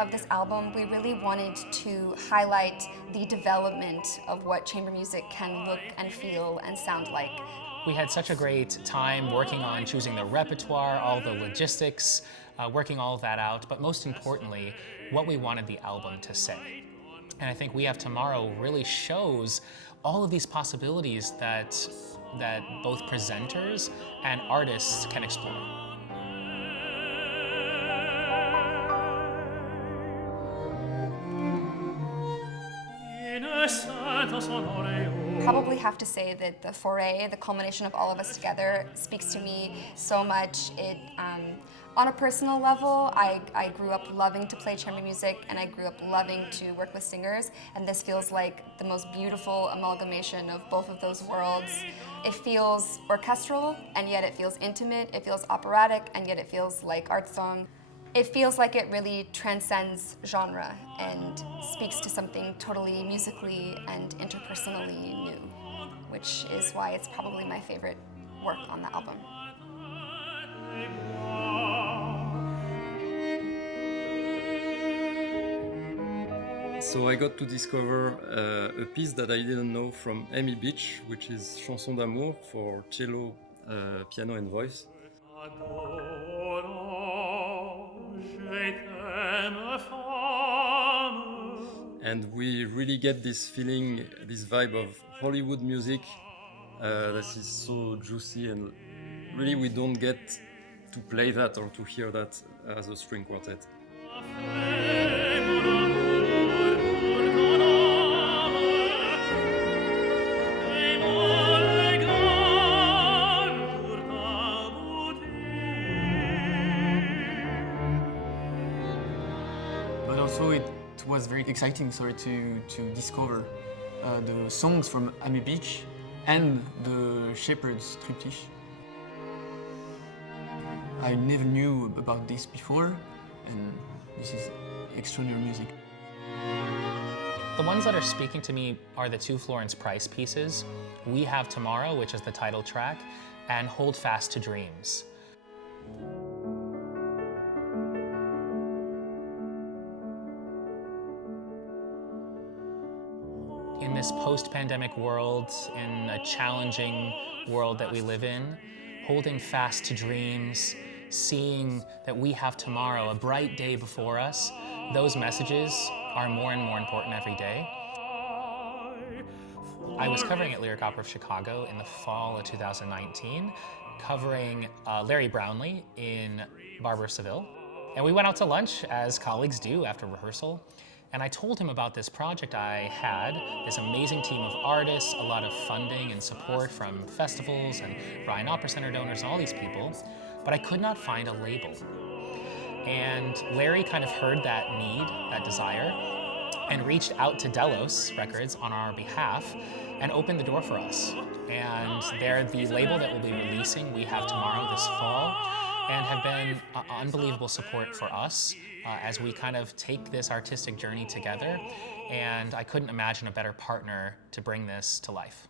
of this album, we really wanted to highlight the development of what chamber music can look and feel and sound like. We had such a great time working on choosing the repertoire, all the logistics, working all of that out, but most importantly, what we wanted the album to say. And I think We Have Tomorrow really shows all of these possibilities that both presenters and artists can explore. Probably have to say that the foray, the culmination of all of us together, speaks to me so much. On a personal level, I grew up loving to play chamber music, and I grew up loving to work with singers, and this feels like the most beautiful amalgamation of both of those worlds. It feels orchestral, and yet it feels intimate. It feels operatic, and yet it feels like art song. It feels like it really transcends genre and speaks to something totally musically and interpersonally new, which is why it's probably my favorite work on the album. So I got to discover a piece that I didn't know from Amy Beach, which is Chanson d'amour for cello, piano and voice. And we really get this feeling, this vibe of Hollywood music that is so juicy, and really we don't get to play that or to hear that as a string quartet. But also it was very exciting, to discover the songs from Amy Beach and the Shepherd's Triptych. I never knew about this before, and this is extraordinary music. The ones that are speaking to me are the two Florence Price pieces, We Have Tomorrow, which is the title track, and Hold Fast to Dreams. In this post-pandemic world, in a challenging world that we live in, holding fast to dreams, seeing that we have tomorrow, a bright day before us, those messages are more and more important every day. I was covering at Lyric Opera of Chicago in the fall of 2019, covering Larry Brownlee in Barber of Seville. And we went out to lunch, as colleagues do after rehearsal. And I told him about this project I had, this amazing team of artists, a lot of funding and support from festivals and Ryan Opera Center donors, all these people, but I could not find a label. And Larry kind of heard that need, that desire, and reached out to Delos Records on our behalf and opened the door for us. And they're the label that will be releasing We Have Tomorrow this fall, and have been unbelievable support for us as we kind of take this artistic journey together, and I couldn't imagine a better partner to bring this to life.